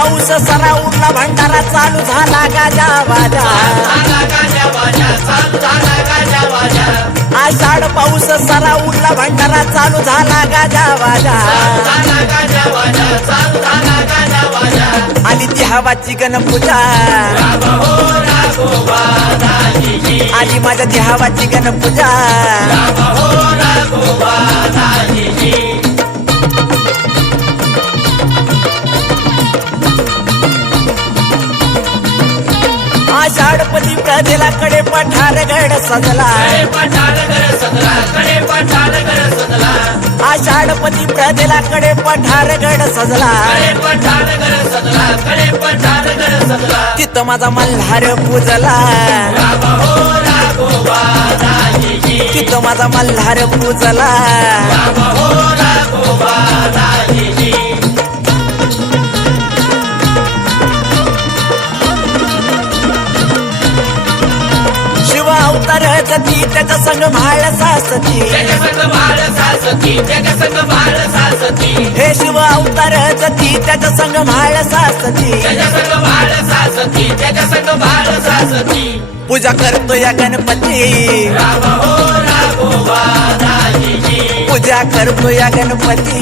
पाऊस सरा उरला भंडारा चालू झाला गाजा वाजा आषाढ पाऊस सरा उरला भंडारा चालू झाला गाजा वाजा आली ती हवाची गणपूजा आली माझ्या ती हवाची गणपूजा आषाढपती प्रजेला कडे पठारगड सजला आषाढपती प्रजेला कडे पठारगड सजला तिथं माझा मल्हार पूजला तिथं माझा मल्हार पूजला अवतार जती त्याचा संग भाळ सासती हे शिव अवतार जती त्याचा संग भाळ सासती पूजा करतो या गणपती पूजा करतो या गणपती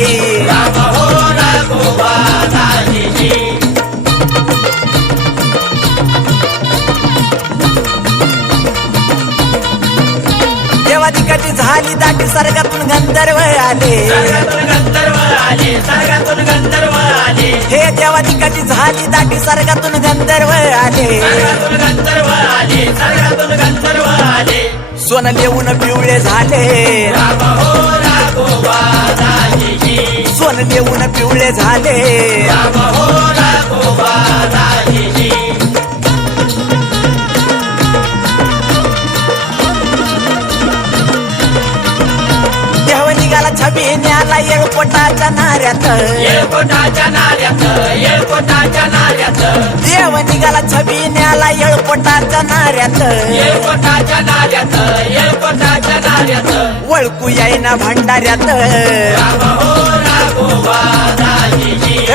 देवादिकाची झाली दाटी सर्गातून गंधर्व आले हे देवादिकाची झाली दाटी सर्गातून गंधर्व आले सोनं लिहून पिवळे झाले सोनं लिहून पिवळे झाले निघाला छबी न्याला येळकोटाच्या नाऱ्यात देव निघाला छबी न्याला येळकोटाच्या नाऱ्यात वळकू येईना भंडाऱ्यात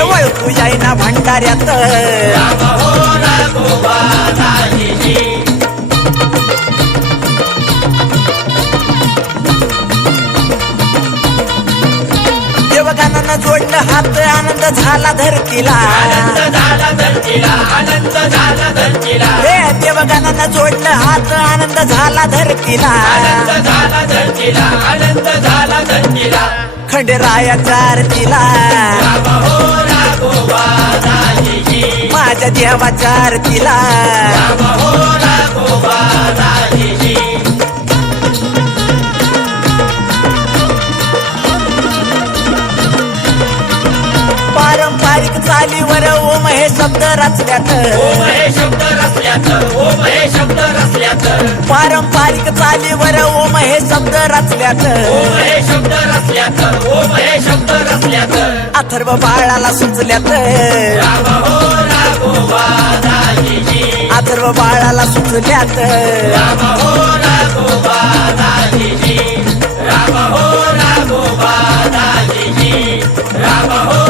वळकू येईना भंडाऱ्यात देवगानानं जोडलं हात आनंद झाला धरतीला हे देवगानानं जोडलं हात आनंद झाला धरतीला खंडेरायाच्या आरतीला माझ्या देवाच्या आरतीला पारंपरिक चालीवर ओम हे शब्द रचल्यात पारंपरिक चालीवर ओम हे शब्द रचल्यात अथर्व बाळाला सुचल्यात अथर्व बाळाला सुचल्यात राम हो